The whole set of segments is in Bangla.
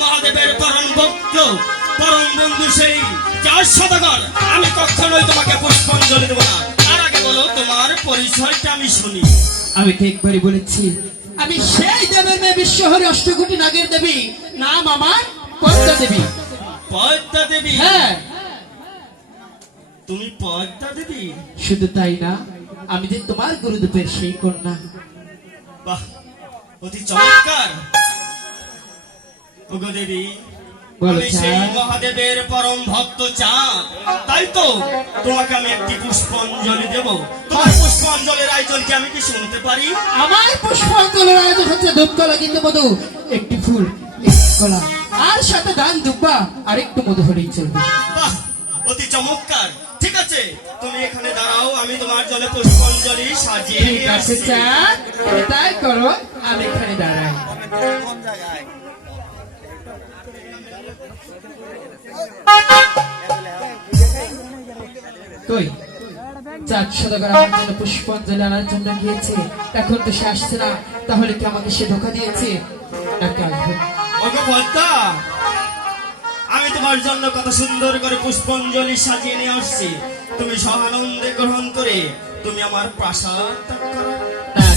মহাদেবের পরম ভক্ত পরম বন্ধু সেই চার সদাগর। আমি কখনোই তোমাকে পুষ্পাঞ্জলি দেবো না। তার আগে বলো তোমার পরিচয়টা আমি শুনি। আমি ঠিক করে বলেছি আমি সেই দেবের মেয়ে বিশ্বহরি অষ্টকোটি নাগের দেবী। নাম আমার পদ্মা দেবী পদ্মা দেবী হ্যাঁ। তুমি পদ্মা দেবী শুধু তাই না আমি যে তোমার গুরুদেবের সেই কন্যা বাহ অতি চমৎকার। দেবী সেই মহাদেবের পরম ভক্ত চাঁদ তাই তো তোমাকে আমি একটি পুষ্পাঞ্জলি দেব। তোমার পুষ্পাঞ্জলির আয়োজন কি আমি কি শুনতে পারি? আমার পুষ্পাঞ্জলের আয়োজন হচ্ছে কিন্তু মধু একটি ফুল কলা। আর সাথে দান দুব্বা আর একটু মধু হলেই চলবে। বাহ অতি চমৎকার। আছে? তুমি এখানে দাঁড়াও আমি তোমার জলে পুষ্পাঞ্জলি সাজিয়ে ঠিক আছে আসছি। তাই করো আমি এখানে দাঁড়াই। কই? চাঁদ সদাগর আমার জন্য পুষ্পাঞ্জলি আনার জন্য গিয়েছে। এখন তো সে আসছে না। তাহলে কি আমাকে সে ধোকা দিয়েছে? আসবে তোমার জন্য কত সুন্দর করে পুষ্পাঞ্জলি সাজিয়ে নিয়ে আসছি। তুমি সহানন্দে গ্রহণ করে তুমি আমার প্রাসাদ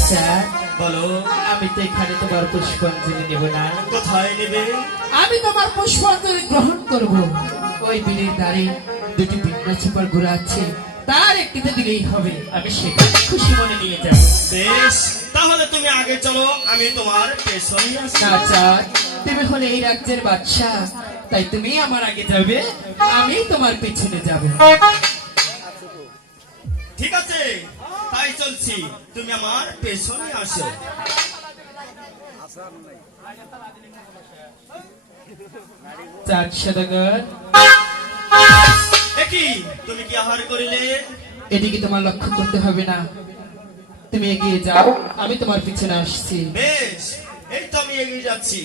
চাঁদ বলো। আমি তো এখানে তোমার পুষ্পাঞ্জলি নেব না। কোথায় নেবে? আমি তোমার পুষ্পাঞ্জলি গ্রহণ করব। ওই বিলের দ্বারে দুটি বিঘ্ন সুপার ঘোরা আছে। তার একটিতে দিলেই হবে। আমি সেখানে খুশি মনে নিয়ে যাব। বেশ। তাহলে তুমি আগে চলো। আমি তোমার পেছনে না তুমি হলে এই রাজ্যের বাদশা তাই তুমি আমার আগে যাবে আমি তোমার পিছনে যাব। ঠিক আছে তাই চলছি। তুমি আমার পেছনে আসো। চাঁদ সদাগর। তুমি কি আহার করিলে? এদিকে তোমার লক্ষ্য করতে হবে না। তুমি এগিয়ে যাও আমি তোমার পিছনে আসছি। বেশ এই তো আমি এগিয়ে যাচ্ছি।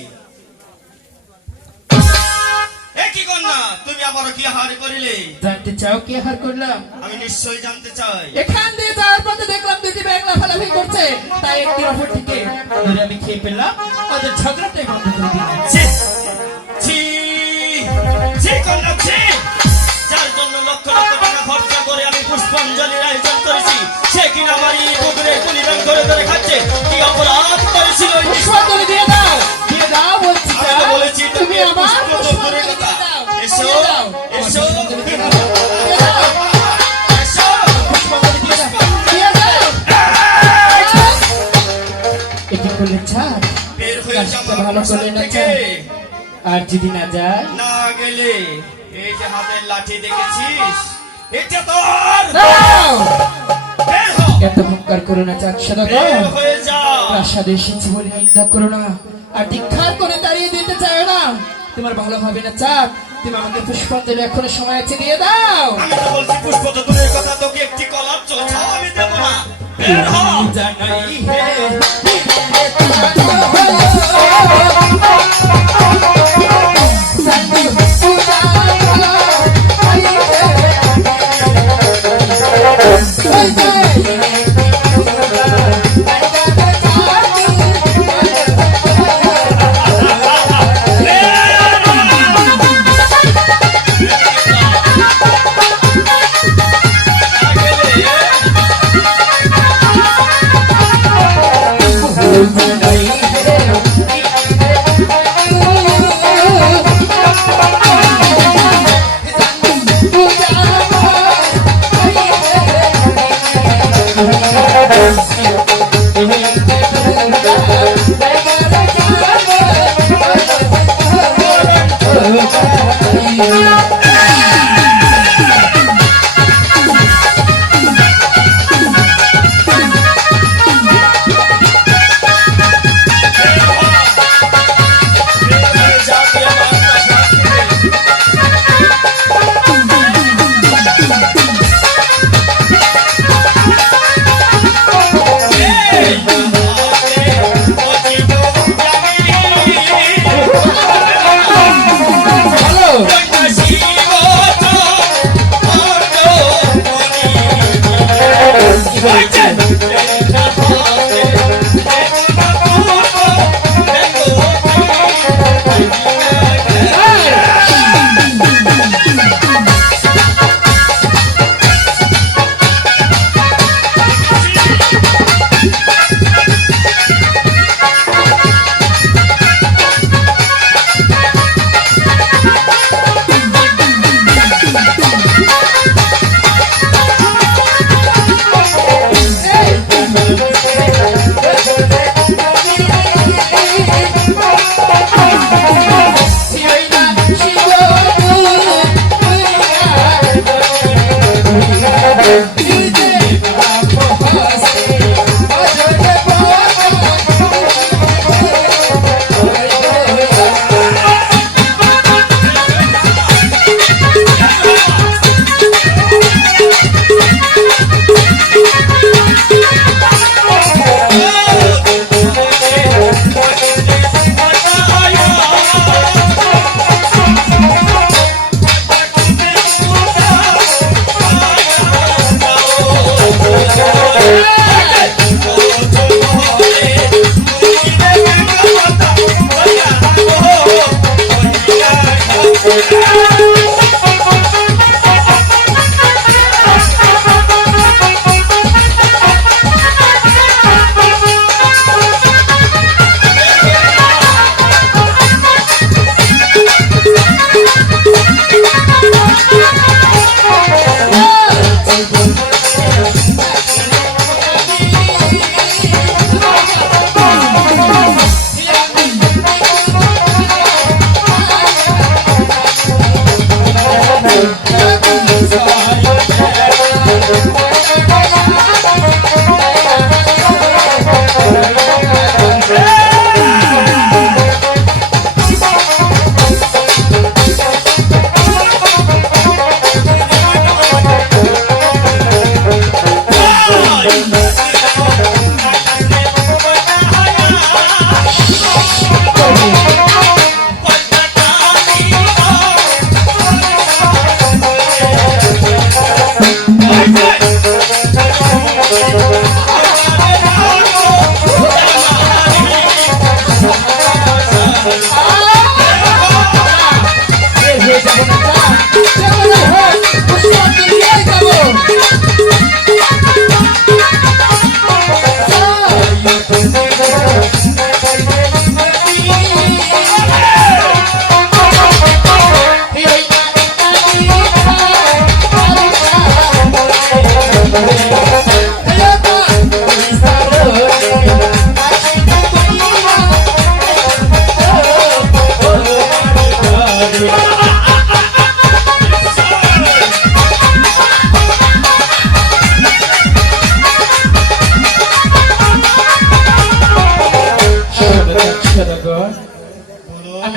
একই কন্যা? তুমি আবারও কি আহার করিলে? জানতে চাও কি আহার করলাম? আমি নিশ্চয়ই জানতে চাই। এখান দিয়ে যাওয়ার পথে দেখলাম দুটি ব্যাংলা ফালাফি করছে। তাই একটি অপর ধরে আমি খেয়ে ফেললাম। ওদের ঝগড়াটাই বন্ধ করে দিলাম। ছি ছি ছি কন্যা ছি। যার জন্য লক্ষ লক্ষ টাকা খরচা করে আমি পুষ্পাঞ্জলির আয়োজন করেছি সে কিনা আমার ভালো আর যদি না যায়? না গেলে এই যে হাতের লাঠি দেখেছিস? এটা তোর এত হুঙ্কার করো না যা। প্রাসাদে এসেছি বলে নিন্দা করো না। আর দীক্ষার করে দাঁড়িয়ে দিতে চাও না। তোমার ভালো হবে না চাঁদ। তুমি আমাকে পুষ্পাঞ্জলি এখনও সময় আছে দিয়ে দাও। আমি তো বলছি পুষ্প তো দূরের কথা তোকে একটি কলার চোখা আমি দেব না। বের হ। জানাই হে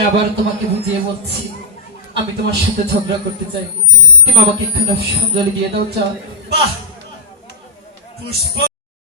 আবার তোমাকে বুঝিয়ে বলছি, আমি তোমার সাথে ঝগড়া করতে চাই। তুমি আমাকে একখানা সঞ্জলি দিয়ে দাও পুষ্প